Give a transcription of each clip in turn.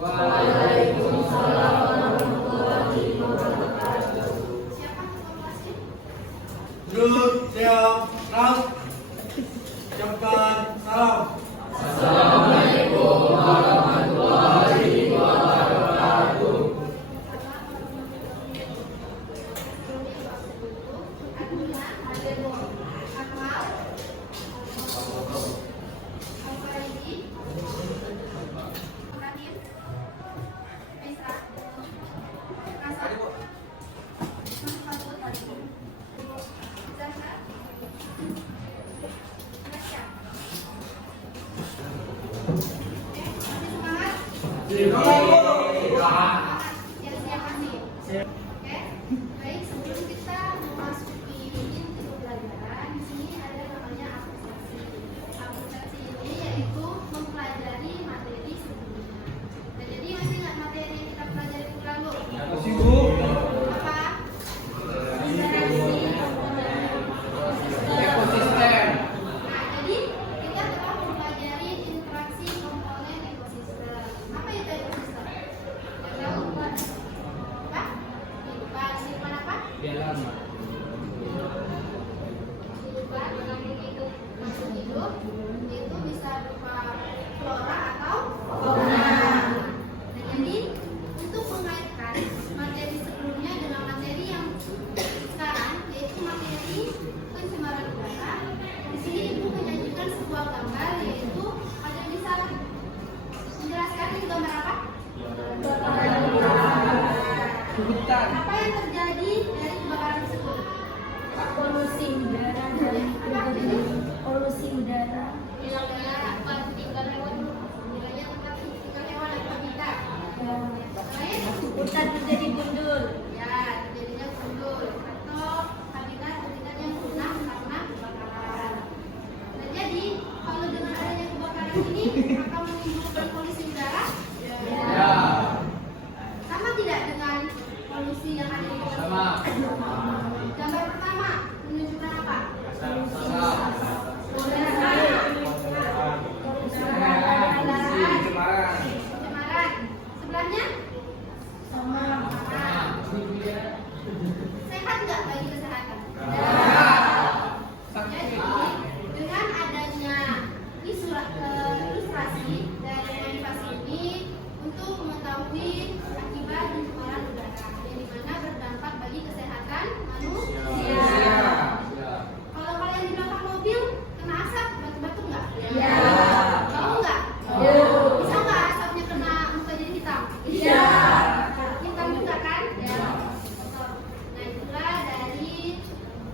Waalaikumsalam warahmatullahi wabarakatuh. Siapa ketua kelasnya? Duduk, siap, rap. Ucapkan salam. Assalamualaikum warahmatullahi wabarakatuh. Artinya ada akmal, Al-Faridi, Kadim, Mesra, Kasar, Mahfud, Zahra, Nasya. Oke, masih semangat? Yang siap masih? Oke, baik, sebelum kita memasuki inti pembelajaran, di sini ada namanya aplikasi. Aplikasi ini yaitu mempelajari materi sebelumnya. Dan jadi masih ingat materi yang kita pelajari minggu lalu? Masih, Bu. Apa? Ekosistem. Nah, jadi kita telah mempelajari interaksi komponen ekosistem. Apa itu ekosistem? Yang tahu? Apa? Kehidupan apa? Kehidupan makhluk hidup itu bisa berupa flora atau fauna. Nah, jadi untuk mengaitkan materi sebelumnya dengan materi yang sekarang, yaitu materi pencemaran udara, di sini ibu menyajikan sebuah gambar, yaitu ada bisa menjelaskan ini gambar apa? Hutan. Apa yang terjadi dari kebakaran tersebut? Polusi udara dari polusi udara. Hilang udara, tinggal hewan, nilainya tempat tinggal hewan atau habitat. Lain? Hutan menjadi gundul. Ya, terjadinya gundul atau habitat yang punah karena kebakaran. Nah, jadi kalau dengan adanya kebakaran ini akan menimbulkan polusi udara? Ya. Sama tidak dengan polusi yang ada di luar? Sama. Gambar pertama menunjukkan apa? Pencemaran. Pencemaran. Sebelahnya? Sama. Sehat nggak bagi kesehatan? Jadi dengan adanya ilustrasi dari animasi ini untuk mengetahui akibat pencemaran udara yang dimana berdampak bagi kesehatan manusia. Kalau kalian di belakang mobil kena asap batuk-batuk nggak? Ya. Tahu nggak? Ya. Bisa nggak asapnya kena muka jadi hitam? Iya. Hitam juga kan? Nah, itulah dari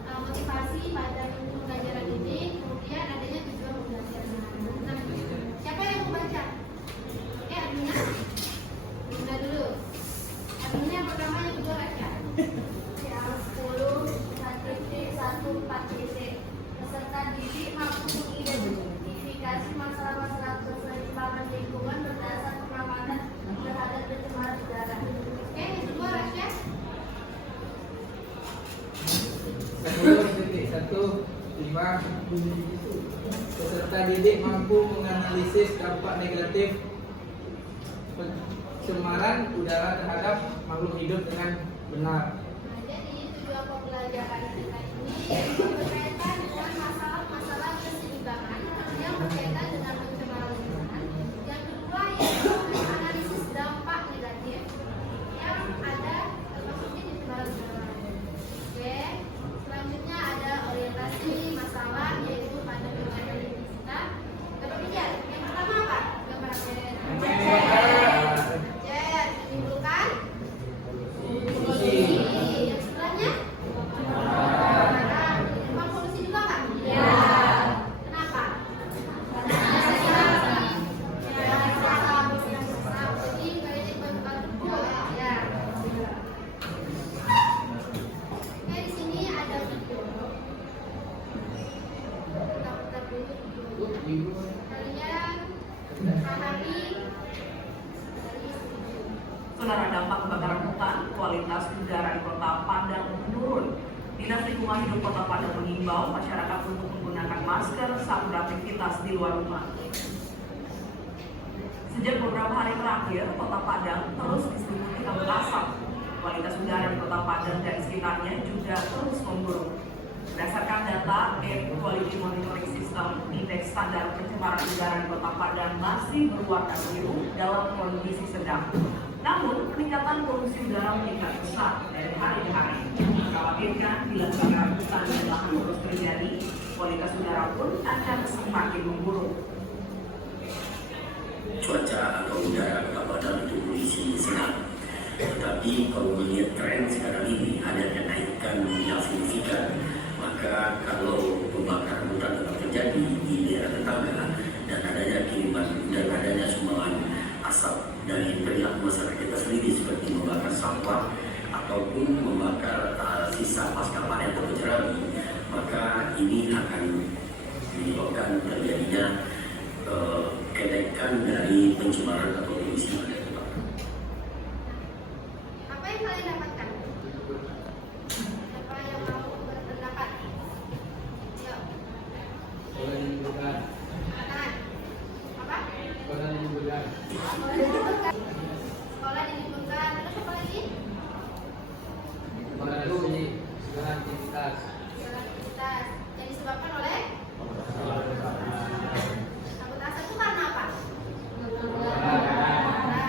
motivasi pada pembelajaran ini. Kemudian adanya tujuan pembelajaran. Nah, siapa yang mau baca? Oke, adminnya? Bunda dulu. Adminnya yang pertama, yang kedua Rasya. Yang 10 1.14 peserta didik mampu mengidentifikasi masalah-masalah keseimbangan lingkungan berdasar pengamatan terhadap pencemaran udara. Oke, yang kedua Rasya. 10.1.5 Peserta didik mampu menganalisis dampak negatif pencemaran udara terhadap makhluk hidup dengan benar. Nah, jadi tujuan pembelajaran kita ini berkaitan dengan masalah-masalah keseimbangan yang berkaitan dengan pencemaran lingkungan. Yang kedua yaitu analisis dampak negatif yang ada termasuknya di pencemaran udara. Oke, selanjutnya ada orientasi masalah yaitu pada kegiatan kita. Dapat lihat yang pertama apa? Gambar apa? Jet menimbulkan polusi. Yang sebelahnya? Memang polusi juga nggak? Ya. Kenapa? Jadi kayaknya batuk-batuk ya. Oke, di sini ada video. Kita dulu. Kalian pahami. Saudara, dampak kebakaran hutan, kualitas udara di Kota Padang menurun. Dinas Lingkungan Hidup Kota Padang mengimbau masyarakat untuk menggunakan masker saat beraktivitas di luar rumah. Sejak beberapa hari terakhir, Kota Padang terus diselimuti kabut asap. Kualitas udara di Kota Padang dan sekitarnya juga terus memburuk. Berdasarkan data Air Quality Monitoring System, indeks standar pencemaran udara di Kota Padang masih berwarna biru dalam kondisi sedang. Namun, peningkatan polusi udara meningkat pesat dari hari ke hari. Dikhawatirkan bila kebakaran hutan dan lahan terus terjadi, kualitas udara pun akan semakin memburuk. Cuaca atau udara Kota Padang itu kondisi sedang. Tetapi kalau melihat tren sekarang ini ada kenaikan yang signifikan, maka kalau pembakaran hutan tetap terjadi di daerah tetangga dan adanya kiriman dan adanya sumbangan asap dari perilaku masyarakat kita sendiri seperti membakar sampah ataupun membakar sisa pasca panen atau jerami, maka ini akan menyebabkan terjadinya kenaikan dari pencemaran atau polusi pada tempat. Apa yang kalian dapatkan? Siapa yang mau berpendapat? Yuk, Sekolah diliburkan. tangan. Apa? Sekolah diliburkan. Sekolah diliburkan. Sekolah diliburkan. Terus apa lagi? Mengadopsi segala aktivitas. Segala aktivitas yang disebabkan oleh kabut asap itu karena apa? Karena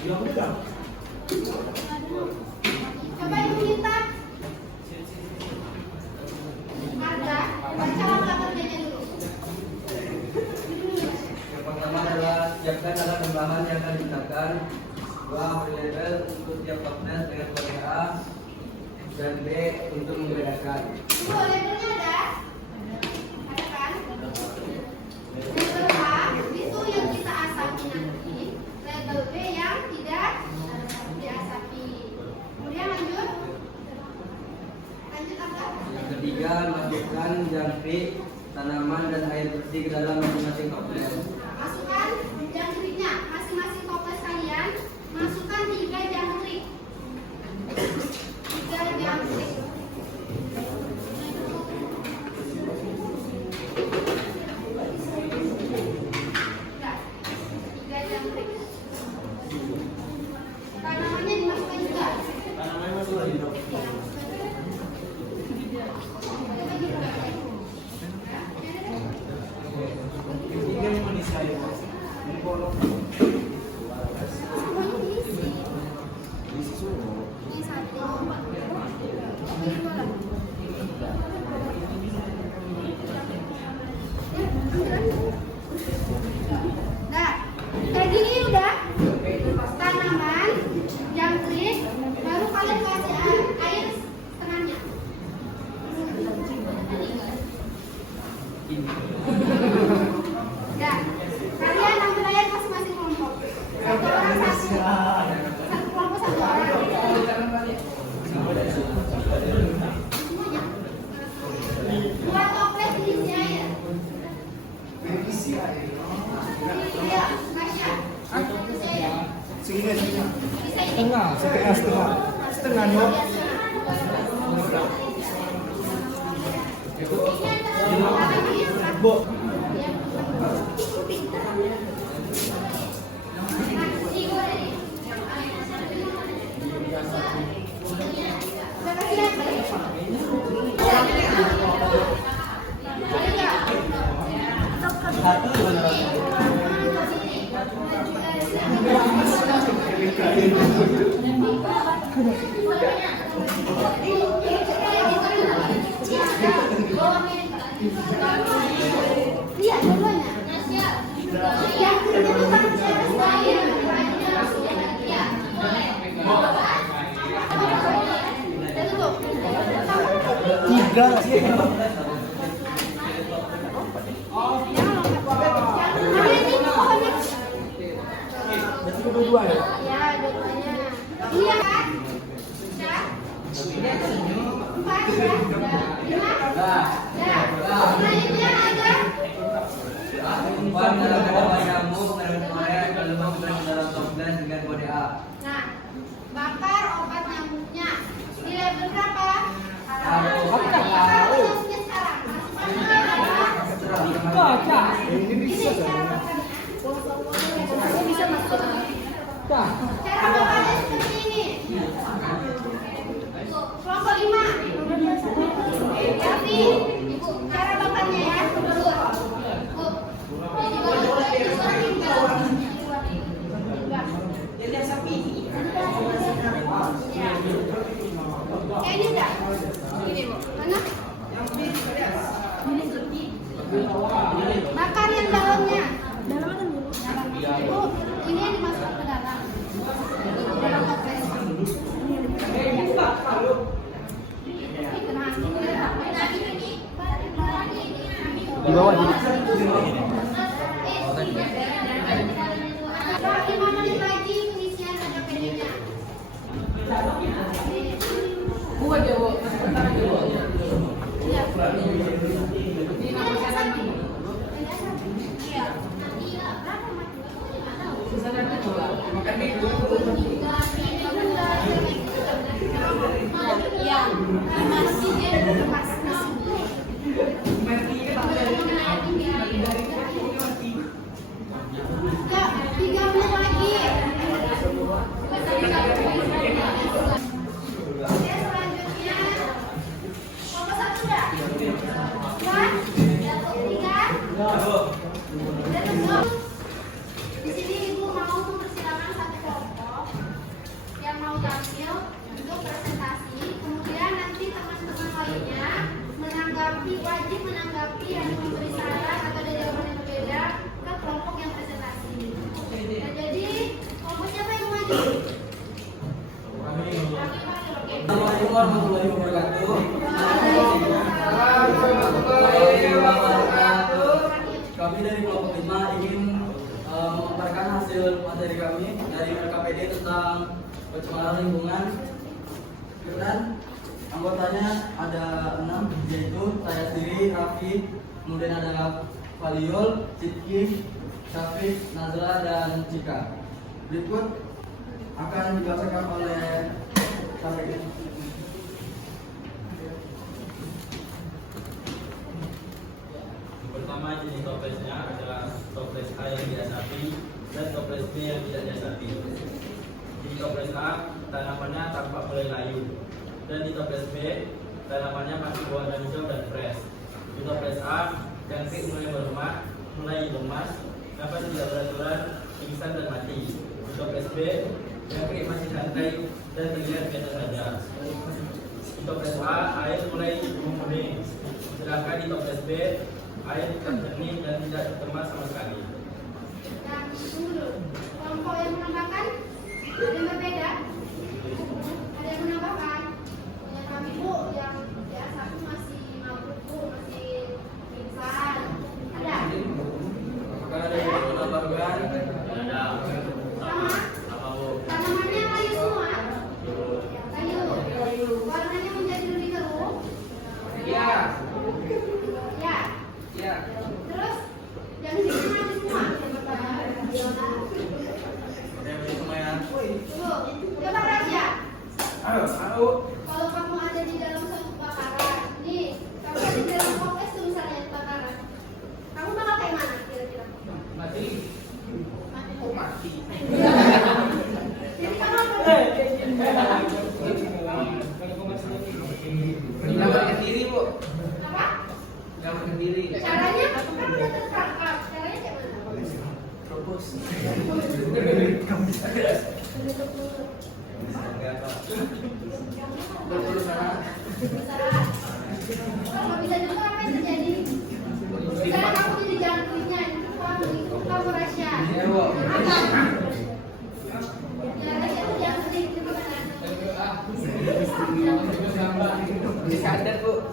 Coba Ibu minta. Marga, baca langkah kerjanya dulu. Yang pertama adalah siapkan alat tambahan yang akan digunakan. 2. Beri label untuk tiap toples dengan kode A dan B untuk membedakan. Ibu, labelnya ada? Ada kan? Label A itu yang kita asapi nanti. Label B yang tidak diasapi. Kemudian lanjut. Lanjut apa? Yang ketiga, masukkan jangkrik, tanaman dan air bersih ke dalam masing-masing toples. Masukkan jangkriknya. Masing-masing toples kalian masukkan 3 jangkrik. 3 jangkrik. Enggak. 3 jangkrik. Tanamannya dimasukkan juga. Tanamannya masuk lagi dong. Coba dibuka. Ini yang manis sekali. Ini bolong. Semuanya diisi. Isi semua. Ini 1. Ini 2. Nah, kayak gini udah. Tanaman, jangkrik, baru kalian kasih air setengahnya. Ya, kalian ambil air masing-masing kelompok. Satu orang satu. Satu kelompok satu orang. Semuanya. 2 toples diisi air. Iya, Masya. Isi air. Segini. Bisa ini. Setengah, setengah. Setengah no. Bu. Iya, dua-duanya. Yang kedua air. Iya. Tutup. 3. Berarti kedua ya? Ya, dua-duanya. Iya kan? Sudah? 4 ya? 5? Ya. Selanjutnya ada Umpan dalam bawah nyamuk dan korea kalau mau dalam toples dengan kode A. Nah, bakar obat nyamuknya. Di label berapa? Aku nggak tahu. Masuknya sekarang. Masukkan Baca. Ini ini bisa cara kan? bakarnya. Bisa masuk. Nah, Cara bakarnya seperti ini. Kelompok 5. Tapi, Ibu, cara bakarnya ya. Bu. Kayaknya enggak. Ini, Bu. Mana? Bakar yang dalamnya. Bu, ini yang dimasukkan ke dalam. Dalam toples. di bawah jadi. 5 menit lagi pengisian ada PD-nya. Iya. Ini ada satu. Iya. Iya. Masih pas. Ya, 3 menit lagi. Oke, selanjutnya nomor 1 udah? 2, 3. Di sini Ibu mau mempersilakan satu kelompok Assalamualaikum warahmatullahi wabarakatuh. Kami dari kelompok 5 ingin memaparkan hasil materi kami dari LKPD tentang pencemaran lingkungan. Dan anggotanya ada 6, yaitu saya sendiri, Raffi, kemudian ada Valiul, Citki, Syafiq, Nazla, dan Cika. Berikut akan dibacakan oleh Syafiq. Pertama, jenis toplesnya adalah toples A yang diasapi dan toples B yang tidak diasapi. Di toples A, tanamannya tampak mulai layu, dan di toples B, tanamannya masih berwarna hijau dan fresh. Di toples A, jangkrik mulai lemas, nafas tidak beraturan, pingsan dan mati. Di toples B, jangkrik masih santai dan terlihat biasa saja. Di toples A, air mulai kuning, sedangkan di toples B, air tetap jernih dan tidak terkemas sama sekali. Nah, tunggu dulu. Kelompok yang menambahkan ada yang berbeda? Ada yang menambahkan? Yang kami Bu, yang satu masih mabuk Bu, masih pingsan. Ada? Apakah ada yang menambahkan? Ada. Sama? Sama Bu. Tanamannya layu semua? Layu. Warnanya menjadi lebih keruh? Iya. Ya. Iya. Terus yang di sini mati semua? Oke, baik semuanya. Tunggu. Coba Raja. Aduh. Kalau kamu ada di dalam suatu kebakaran, nih, kamu ada di dalam kompleks tuh misalnya kebakaran, kamu bakal kayak mana kira-kira? Mati. Mati. Kok mati? Jadi kamu apa? Nyamar ke diri, Bu. Apa? Nyamar ke diri. Caranya kan udah tertangkap. Caranya kayak mana? Propos. Kalau bisa juga apa yang terjadi? Misalnya kamu jadi jangkritnya, itu kamu Rasya. Iya, Bu. Apa? Ya Rasya itu jangkrik, itu kan? Sadar, Bu.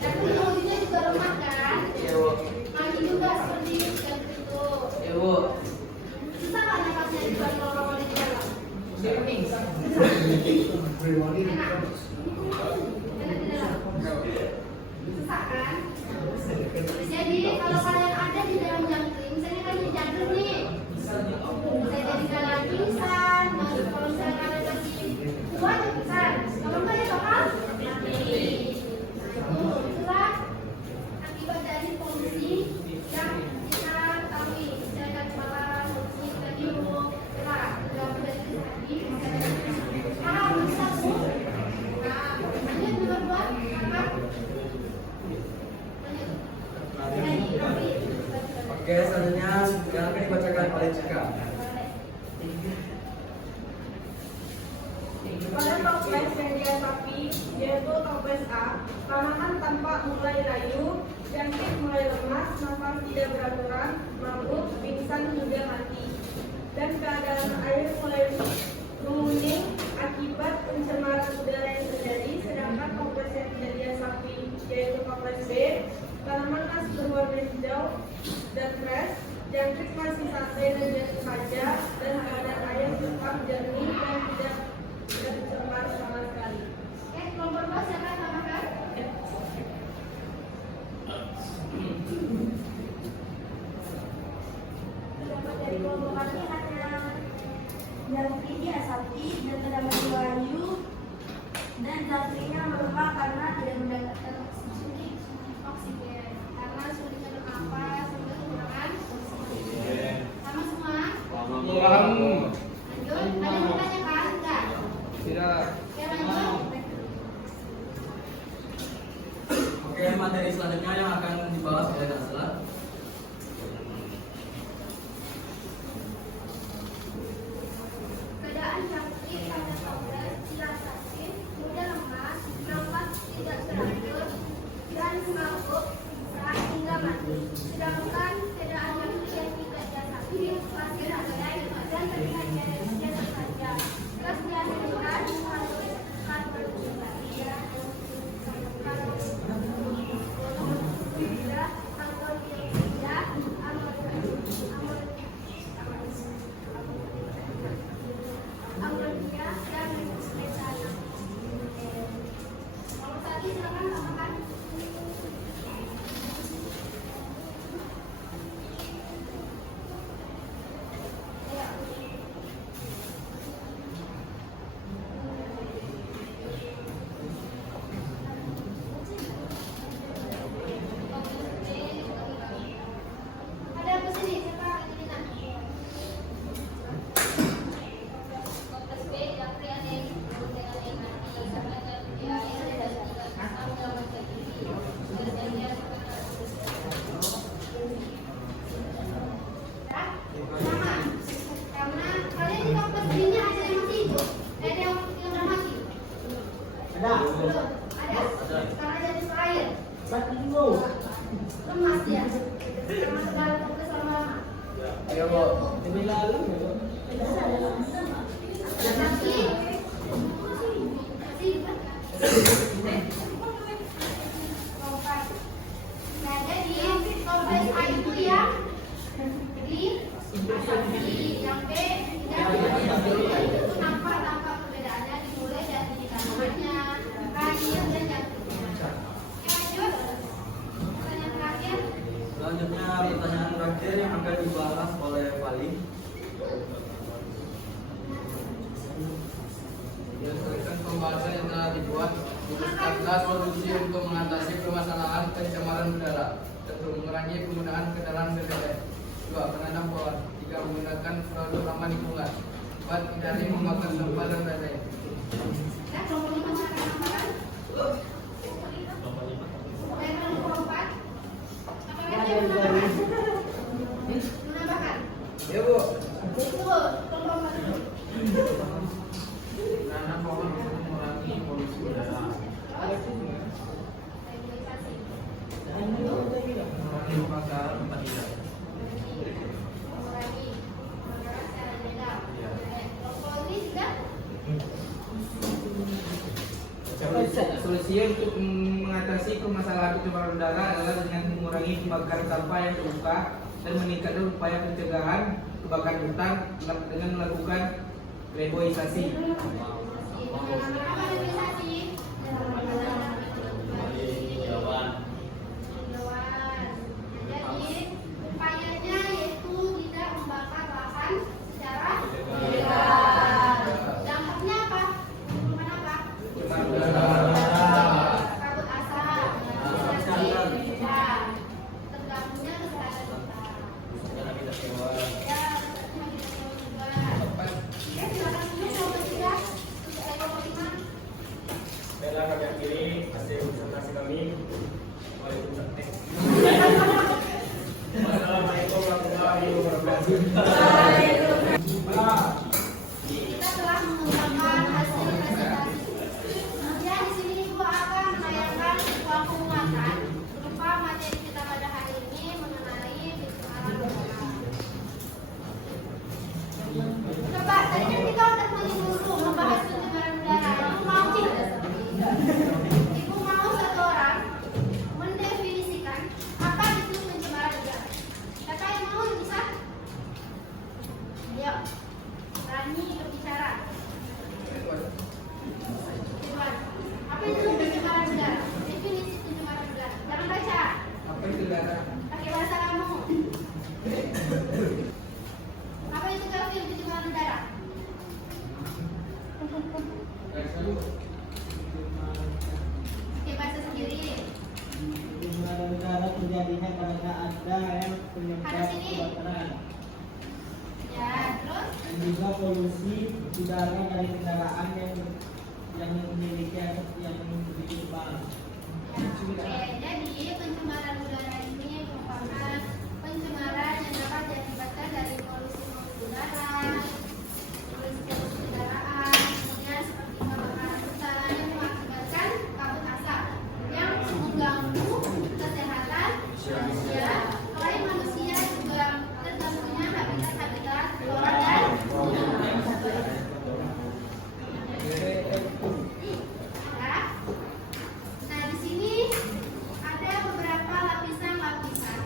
Dan kulitnya juga lemah kan? Iya, Bu. Mandi juga seperti jangkrik itu. Iya, Bu. Susah kan napasnya di dalam kalau di dalam? Enak. Enak di dalam. Susah kan? Jadi kalau kalian ada di dalam jangkrik, misalnya kalian jangkrik nih, bisa jadi kalian pingsan. Kalau misalnya kalian lagi kuat ya pingsan. Kalau enggak ya bakal mati. Itulah akibat dari polusi yang kita ketahui. Misalnya cemaran, polusi kita hirup, itulah yang berarti tadi. Bisa Bu. Nah, lanjut nomor 2 apa? Oke, selanjutnya yang akan dibacakan oleh Cika. Pada toples yang diasapi, yaitu toples A, tanaman tampak mulai layu, jangkrik mulai lemas, nafas tidak beraturan, mabuk, pingsan hingga mati. Dan keadaan air mulai menguning akibat pencemaran udara yang terjadi, sedangkan toples yang tidak diasapi, yaitu toples B, tanaman masih berwarna hijau dan fresh, jangkrik masih santai dan biasa saja, dan keadaan air tetap jernih dan tidak tercemar sama sekali. Oke, kelompok 2 siapa yang tambahkan? Dari kelompok kami hanya jangkrik diasapi dan tanaman layu dan jangkriknya melemah karena tidak mendapatkan Oksigen. Karena sulitnya bernapas, sehingga kekurangan oksigen. Sama semua? Paham. Lanjut. Ada yang mau tanyakan? Enggak? Tidak. Oke, lanjut. Oke, materi selanjutnya yang akan dibahas oleh Nazla. Keadaan jangkrik pada toples diasapi, mudah lemas, nafas tidak teratur, dan mabuk hingga mati. Sedangkan keadaan jangkrik yang tidak diasapi masih santai dan terlihat biasa solusi untuk mengatasi permasalahan pencemaran udara. 1. Mengurangi penggunaan kendaraan berbaterai. 2. Menanam pohon. 3. Menggunakan produk ramah lingkungan. 4. Hindari memakan sampah dan baterai. Ya, kelompok 5 silakan menambahkan. Dan kelompok 4. Apa lagi yang menambahkan? Menambahkan. Ya Bu. Betul, kelompok 4 dulu. Nanam pohon untuk mengurangi polusi udara. Regulasi. Mengurangi pembakaran tempat tinggal. Mengurangi penggunaan secara general. Kelompok ini sudah. Solusi untuk mengatasi permasalahan pencemaran udara adalah dengan mengurangi pembakaran sampah yang terbuka dan meningkatkan upaya pencegahan kebakaran hutan dengan melakukan reboisasi. Apa regulasi? Jawaban. Jadi upayanya yaitu tidak membakar lahan secara ilegal. Dampaknya apa? Pencemaran apa? Kabut asap, ya, terganggunya kesehatan kita. Sekarang kita sewa. Ya, terganggunya kita juga. Ya, silakan dulu kelompok 3 untuk kelompok 5. Bela bagian kiri hasil presentasi kami. Waalaikumsalam. Assalamualaikum warahmatullahi wabarakatuh. Kita telah mengembangkan hasil presentasi. Kemudian di sini Ibu akan menayangkan sebuah pengumuman berupa materi kita pada hari ini mengenai pencemaran udara. Coba, tadi kan kita udah dulu membahas pencemaran udara. Ibu mau tidak? Ibu mau satu orang mendefinisikan apa itu pencemaran udara. Kakak yang mau bisa? Ayo, berani berbicara. Ridwan, apa itu pencemaran udara? Definisi pencemaran udara. Jangan baca, Apa itu udara? pakai bahasa kamu. Apa itu Gavin pencemaran udara? Pakai bahasa sendiri. Pencemaran udara terjadinya karena ada yang Ada penyebab sini. kebakaran Ya, terus dan juga polusi udara dari kendaraan yang memiliki tebal. ya, oke. Jadi pencemaran udara ini merupakan pencemaran yang dapat diakibatkan dari polusi udara, polusi kendaraan, kemudian seperti kebakaran hutan yang mengakibatkan kabut asap yang mengganggu kesehatan manusia. Selain manusia juga terganggunya habitat-habitat flora dan fauna. Ya. Nah, di sini ada beberapa lapisan-lapisan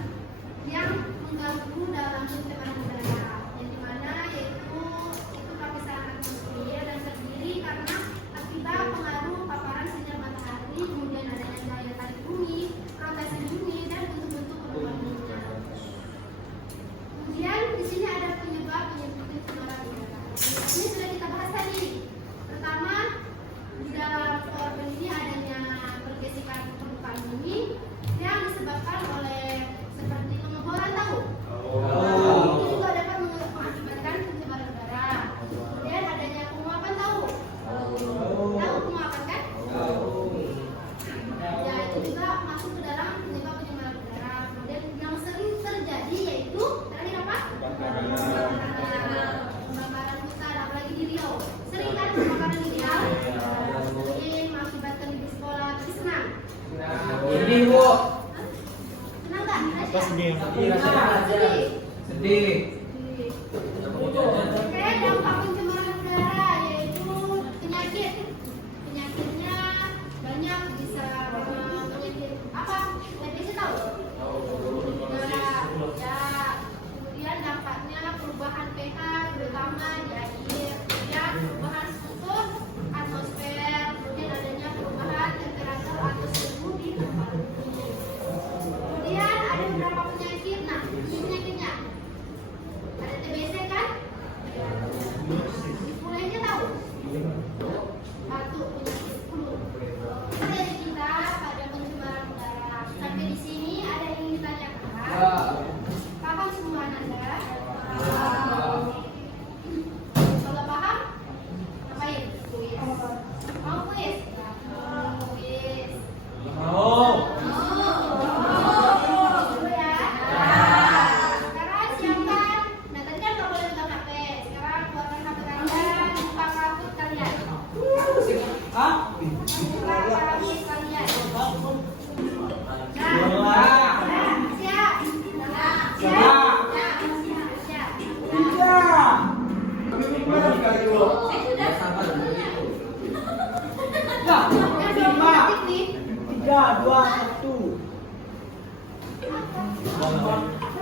3, 2, 1.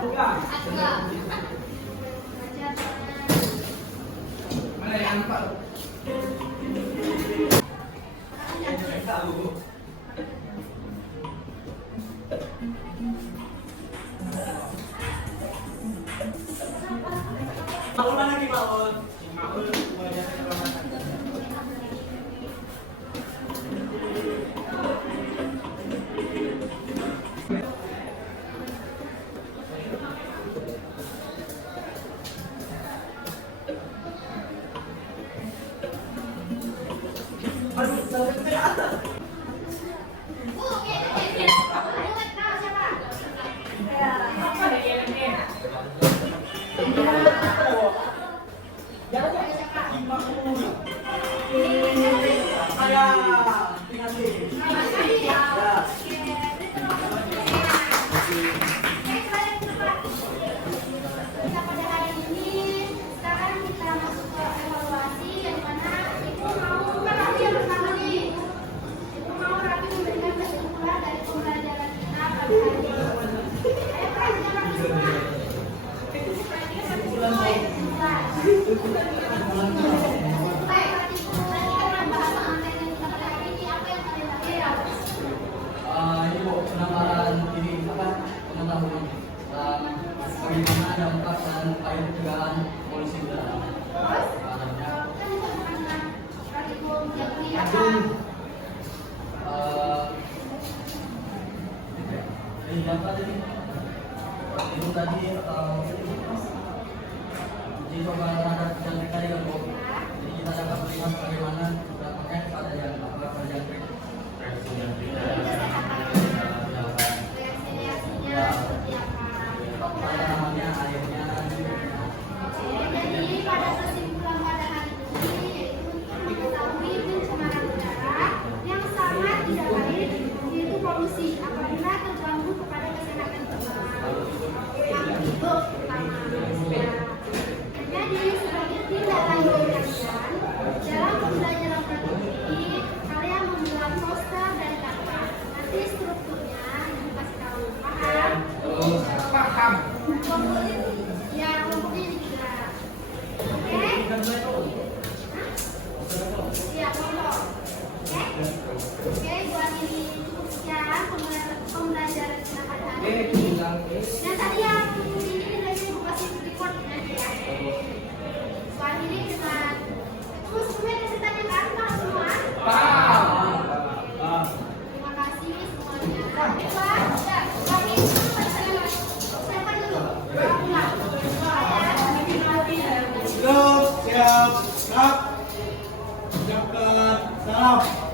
Buka. Mana yang nampak? Bangun lagi, bangun. Bangun. Ini Bu, penambahan ini apa? Pengetahuan bagaimana dampak dan upaya pencegahan polusi udara. Ini dapat ini. Itu tadi uji coba terhadap jangkrik tadi kan Bu. Jadi kita dapat melihat bagaimana dampaknya pada jangkrik. Jadi pada kesimpulan pada hari ini yaitu mengetahui pencemaran udara yang sangat tidak baik yaitu polusi apabila terganggu kepada kesehatan kita. Yang itu pertama. Jadi sebagai tindak lanjut kajian dalam pembelajaran praktik ini kalian membuat poster dan daftar. Nanti strukturnya dikasih tahu. Paham? Paham. Ya, kelompoknya juga. Oke? Iya, kelompok. Oke? Oke, buat ini cukup sekian pembelajaran kita pada hari ini. Dan tadi yang ini dari Ibu kasih report nanti ya. Soal ini dengan itu semuanya yang ditanyakan paham semua? Paham. Terima kasih semuanya. Pak, ya, kami siapa dulu? Pulang. Siap, siap, siap. Siapkan, salam.